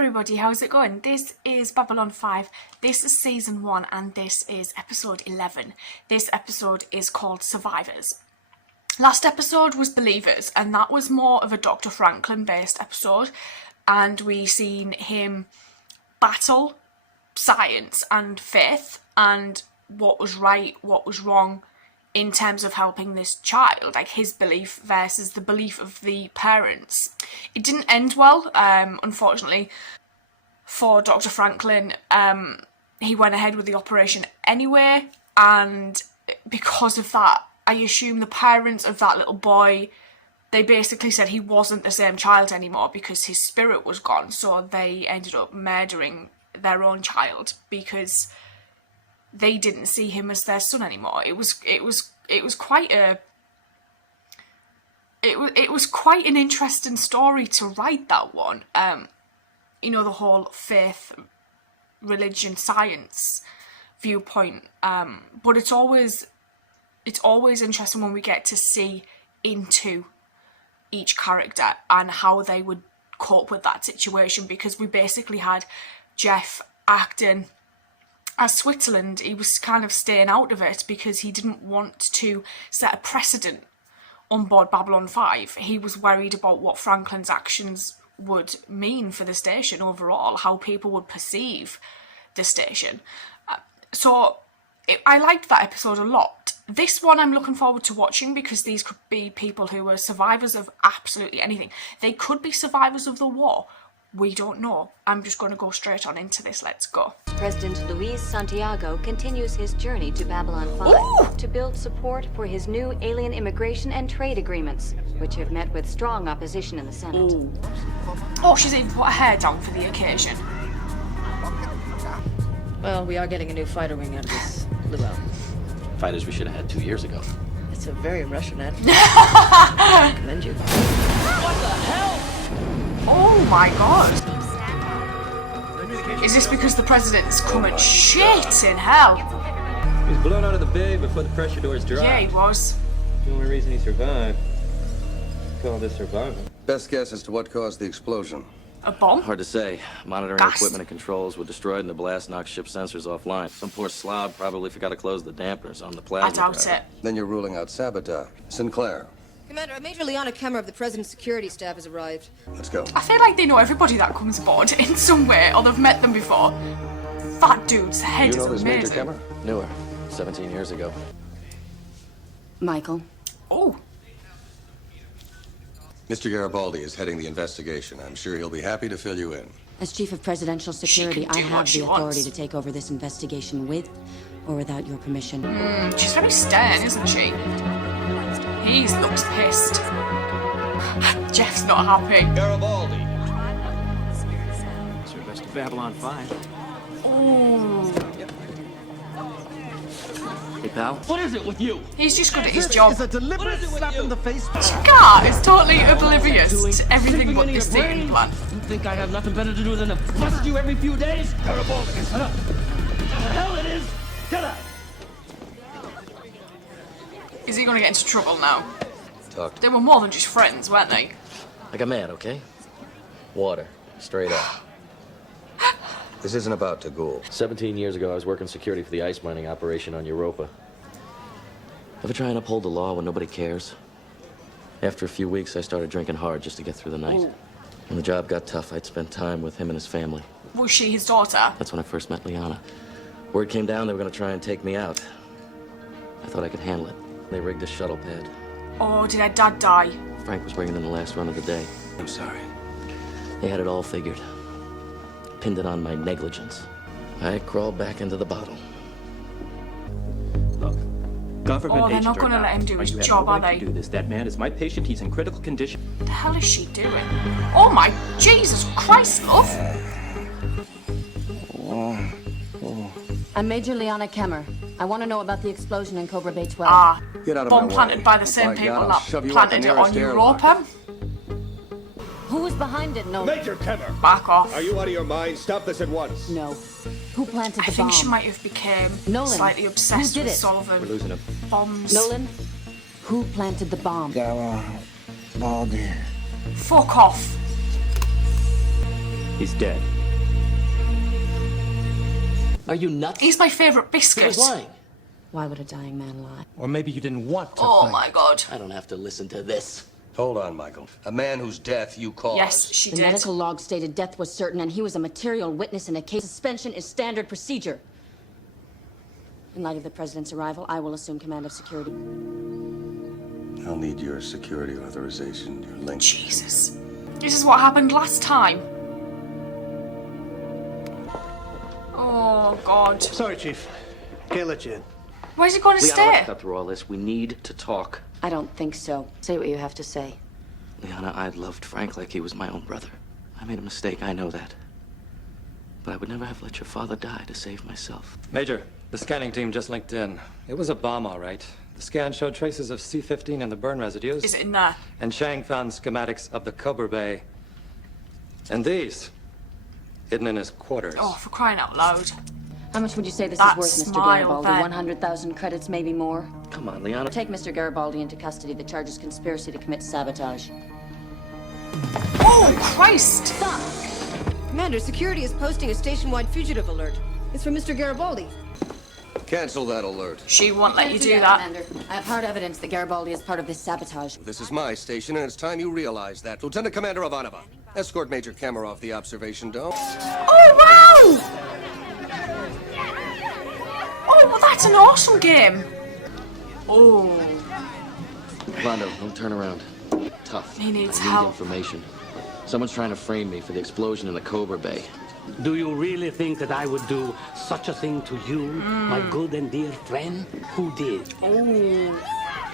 everybody, how's it going? This is Babylon 5, this is season 1 and this is episode 11. This episode is called Survivors. Last episode was Believers and that was more of a Dr. Franklin based episode, and we seen him battle science and faith and what was right, what was wrong in terms of helping this child, like his belief versus the belief of the parents. It didn't end well, unfortunately, for Dr. Franklin. He went ahead with the operation anyway, and because of that, I assume the parents of that little boy, they basically said he wasn't the same child anymore because his spirit was gone, so they ended up murdering their own child because they didn't see him as their son anymore. It was quite an interesting story to write, that one. You know, the whole faith, religion, science viewpoint. But it's always interesting when we get to see into each character and how they would cope with that situation, because we basically had Jeff acting as Switzerland. He was kind of staying out of it because he didn't want to set a precedent on board Babylon 5. He was worried about what Franklin's actions would mean for the station overall, how people would perceive the station. I liked that episode a lot. This one I'm looking forward to watching because these could be people who are survivors of absolutely anything. They could be survivors of the war. We don't know. I'm just going to go straight on into this. Let's go. President Luis Santiago continues his journey to Babylon 5 Ooh! To build support for his new alien immigration and trade agreements, which have met with strong opposition in the Senate. Ooh. Oh, she's even put her hair down for the occasion. Well, we are getting a new fighter wing out of this luau. Fighters we should have had 2 years ago. It's a very Russian ad. I commend you. What the hell? Oh my god. Is this because the president's coming? Shit in hell. He was blown out of the bay before the pressure doors dropped. Yeah, he was. The only reason he survived. Call this survival. Best guess as to what caused the explosion. A bomb? Hard to say. Monitoring Gas. equipment and controls were destroyed and the blast knocked ship sensors offline. Some poor slob probably forgot to close the dampers on the plasma I doubt drive. it. Then you're ruling out sabotage. Sinclair, Commander, Major Liana Kemmer of the President's security staff has arrived. let's go. I feel like they know everybody that comes aboard in some way, or they've met them before. That dude's head You know is this Major amazing. Kemmer? Knew her. 17 years ago. Michael. Oh, Mr. Garibaldi is heading the investigation. I'm sure he'll be happy to fill you in. As Chief of Presidential Security, can do I what have she the authority wants. to take over this investigation with or without your permission. she's very stern, isn't she? He looks pissed. Jeff's not happy. Garibaldi. Sir, best of Babylon 5. Ooh. Hey, pal. What is it with you? He's just good at his job. It's a deliberate slap in the face. Scar is totally oblivious to everything but this dating plan. You think I have nothing better to do than to bust you every few days? Garibaldi, shut up. What the hell it is? Get out. Is he going to get into trouble now? Talk. They were more than just friends, weren't they? I got mad, okay? Water. Straight up. This isn't about Tagul. 17 years ago, I was working security for the ice mining operation on Europa. Ever try and uphold the law when nobody cares? After a few weeks, I started drinking hard just to get through the night. Ooh. When the job got tough, I'd spend time with him and his family. Was she his daughter? That's when I first met Liana. Word came down they were going to try and take me out. I thought I could handle it. They rigged a shuttle pad. Oh, did her dad die? Frank was bringing in the last run of the day. I'm sorry. They had it all figured. Pinned it on my negligence. I crawled back into the bottle. Look, government Oh, they're agents not are gonna let him do his You have job, no are right they? to do this. That man is my patient. He's in critical condition. What the hell is she doing? Oh my Jesus Christ, love! I'm Major Liana Kemmer. I want to know about the explosion in Cobra Bay 12. Ah, Get out of bomb my planted way. by the same By people God, I'll that shove you out the planted it nearest on airlock. Europa. Who was behind it? No. Major Kemmer. Back off. Are you out of your mind? Stop this at once. No. Who planted I the think bomb? she might have become Nolan, slightly who obsessed did with it? solving We're losing him. bombs. Nolan, who planted the bomb? Fuck off. He's dead. Are you nuts? He's my favourite He biscuit. was lying. Why would a dying man lie? Or maybe you didn't want to Oh think. my god. I don't have to listen to this. Hold on, Michael. A man whose death you caused. Yes, she The did. medical log stated death was certain, and he was a material witness in a case. Suspension is standard procedure. In light of the president's arrival, I will assume command of security. I'll need your security authorization, your link. Jesus. This is what happened last time. Oh god. Sorry, Chief. Can't let you in. Where's he going to Liana, let's stay? cut through all this. We need to talk. I don't think so. Say what you have to say. Liana, I loved Frank like he was my own brother. I made a mistake, I know that. But I would never have let your father die to save myself. Major, the scanning team just linked in. It was a bomb, all right. The scan showed traces of C-15 in the burn residues. Is it in there? And Chang found schematics of the Cobra Bay. And these, hidden in his quarters. Oh, for crying out loud. How much would you say this That is worth, Mr. smile, Garibaldi? then. 100,000 credits, maybe more? Come on, Liana. Take Mr. Garibaldi into custody. The charge is conspiracy to commit sabotage. Oh, Christ! Commander, security is posting a station-wide fugitive alert. It's from Mr. Garibaldi. Cancel that alert. She won't let you Can't do that. Commander. I have hard evidence that Garibaldi is part of this sabotage. This is my station, and it's time you realize that. Lieutenant Commander Ivanova, escort Major Kemmer off the observation dome. Oh, wow! Oh, well, that's an awesome game. Oh, Vondo, don't turn around. Tough. He needs I need help. information. Someone's trying to frame me for the explosion in the Cobra Bay. Do you really think that I would do such a thing to you, my good and dear friend? Who did? oh.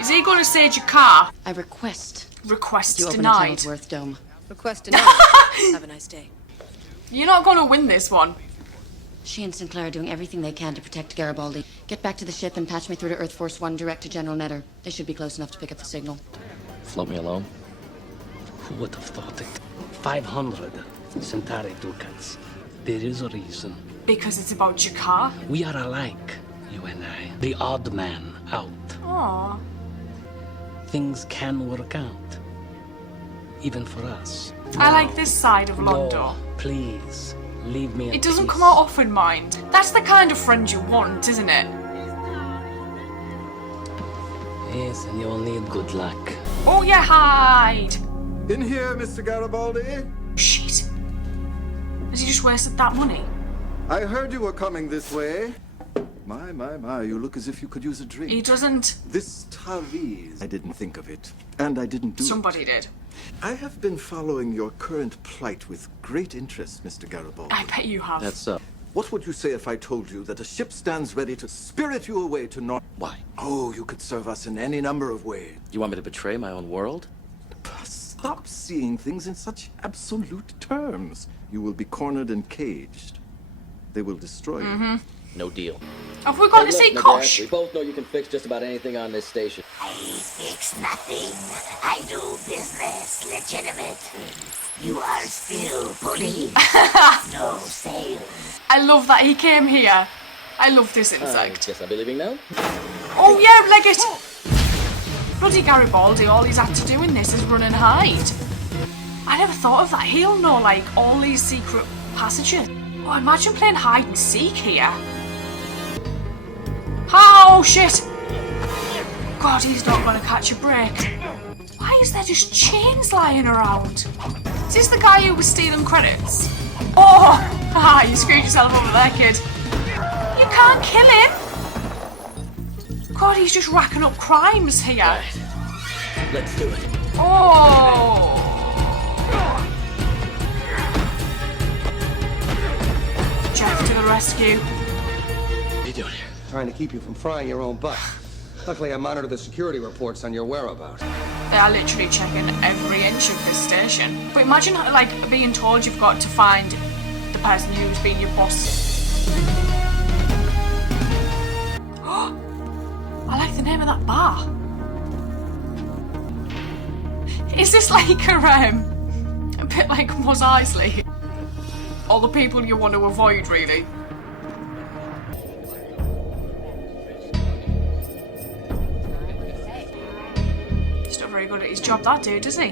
Is he going to say Jakar? I request Request you open a denied. Tuttlesworth dome. Request denied. Have a nice day. You're not going to win this one. She and Sinclair are doing everything they can to protect Garibaldi. Get back to the ship and patch me through to Earth Force One direct to General Netter. They should be close enough to pick up the signal. Float me alone. Who would have thought it? 500 Centauri ducats. There is a reason. Because it's about Jakar. We are alike, you and I. The odd man out. Aww. Things can work out. Even for us. I like this side of No, Londo. please. Leave me in It doesn't peace. come out often, mind. That's the kind of friend you want, isn't it? Yes, and you'll need good luck. Oh, yeah, hide. In here, Mr. Garibaldi. Shit. Has he just wasted that money? I heard you were coming this way. My, you look as if you could use a drink. He doesn't. This Tariz. I didn't think of it. And I didn't do Somebody it. did. I have been following your current plight with great interest, Mr. Garibaldi. I bet you have. That's, What would you say if I told you that a ship stands ready to spirit you away to North? why? Oh, you could serve us in any number of ways. You want me to betray my own world? Stop seeing things in such absolute terms. You will be cornered and caged. They will destroy you. No deal. Have we gone to see Kosh? We both know you can fix just about anything on this station. I fix nothing. I do business legitimate. You are still police. No sale. I love that he came here. I love this I insect. guess I'll be leaving now. Oh yeah, Leggett! Bloody Garibaldi, all he's had to do in this is run and hide. I never thought of that. He'll know, like, all these secret passages. Oh, imagine playing hide and seek here. Oh, shit! God, he's not going to catch a break. Why is there just chains lying around? Is this the guy who was stealing credits? Oh! Haha, you screwed yourself over there, kid. You can't kill him! God, he's just racking up crimes here. Right. Let's do it. Oh! Jeff to the rescue. What are you doing here? Trying to keep you from frying your own butt. Luckily, I monitor the security reports on your whereabouts. They are literally checking every inch of this station. But imagine, like, being told you've got to find the person who's been your boss. I like the name of that bar. Is this like a bit like Mos Eisley? All the people you want to avoid, really. He's not very good at his job, that dude, is he?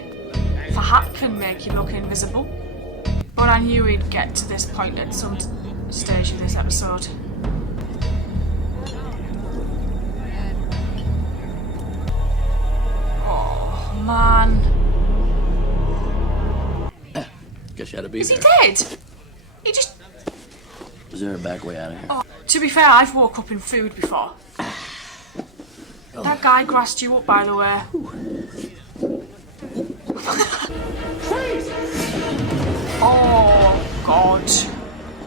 If a hat can make you look invisible. But I knew we'd get to this point at some stage of this episode. Oh, man. Guess you had to be Is he there. dead? He just... Is there a back way out of here? Oh, to be fair, I've woke up in food before. That guy grassed you up, by the way. Oh, God.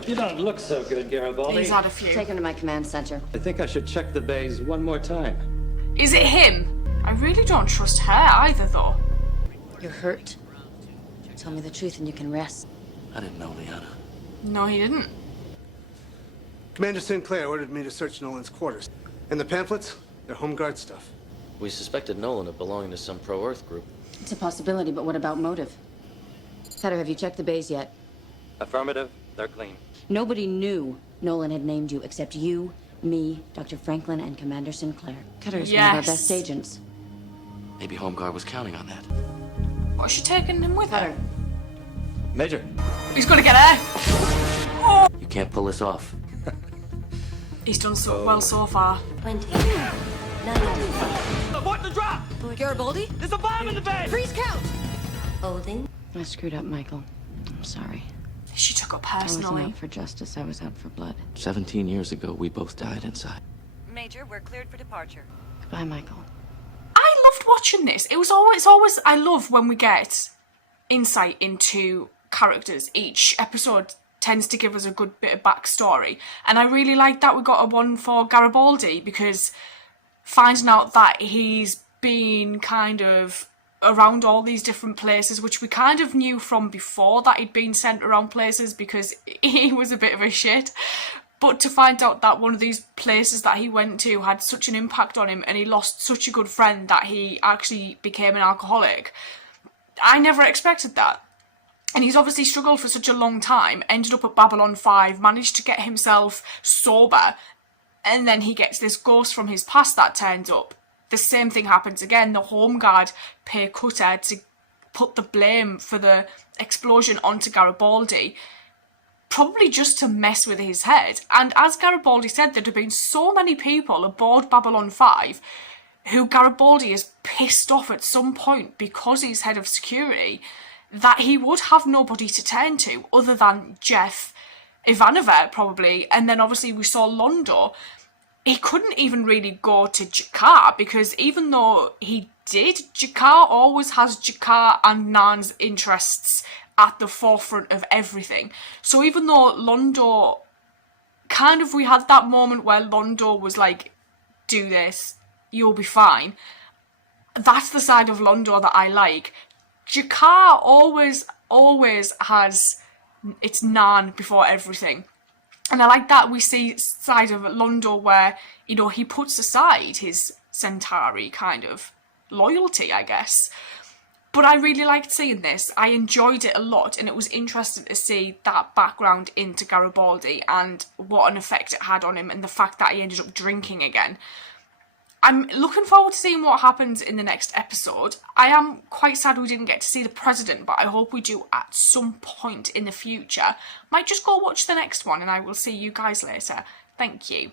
You don't look so good, Garibaldi. He's had a few. Take him to my command center. I think I should check the bays one more time. Is it him? I really don't trust her either, though. You're hurt. Tell me the truth and you can rest. I didn't know, Liana. No, he didn't. Commander Sinclair ordered me to search Nolan's quarters. And the pamphlets? They're home guard stuff. We suspected Nolan of belonging to some pro-Earth group. It's a possibility, but what about motive? Cutter, have you checked the bays yet? Affirmative. They're clean. Nobody knew Nolan had named you except you, me, Dr. Franklin, and Commander Sinclair. Cutter is one of our best agents. Maybe Home Guard was counting on that. What's she taking him with her? Major. He's gonna get her. Oh. You can't pull this off. He's done so well so far. 20. Abort the drop! Garibaldi? There's a bomb in the bay! Freeze count! Holding. I screwed up, Michael. I'm sorry. She took it I personally. wasn't out for justice. I was out for blood. 17 years ago, we both died inside. Major, we're cleared for departure. Goodbye, Michael. I loved watching this. It's always I love when we get insight into characters. Each episode tends to give us a good bit of backstory, and I really like that we got a one for Garibaldi, because finding out that he's been kind of around all these different places, which we kind of knew from before that he'd been sent around places because he was a bit of a shit. But to find out that one of these places that he went to had such an impact on him and he lost such a good friend that he actually became an alcoholic, I never expected that. And he's obviously struggled for such a long time, ended up at Babylon 5, managed to get himself sober, and then he gets this ghost from his past that turns up. The same thing happens again. The Home Guard pay Cutter to put the blame for the explosion onto Garibaldi, probably just to mess with his head. And as Garibaldi said, there'd have been so many people aboard Babylon 5 who Garibaldi is pissed off at some point because he's head of security, that he would have nobody to turn to other than Jeff Ivanova, probably. And then obviously we saw Londo. He couldn't even really go to Jakar, because even though he did, Jakar always has Jakar and Nan's interests at the forefront of everything. So even though Londo, kind of, we had that moment where Londo was like, do this, you'll be fine. That's the side of Londo that I like. Jakar always has, it's Nan before everything. And I like that we see side of Londo where, you know, he puts aside his Centauri kind of loyalty, I guess. But I really liked seeing this. I enjoyed it a lot, and it was interesting to see that background into Garibaldi and what an effect it had on him, and the fact that he ended up drinking again. I'm looking forward to seeing what happens in the next episode. I am quite sad we didn't get to see the president, but I hope we do at some point in the future. Might just go watch the next one, and I will see you guys later. Thank you.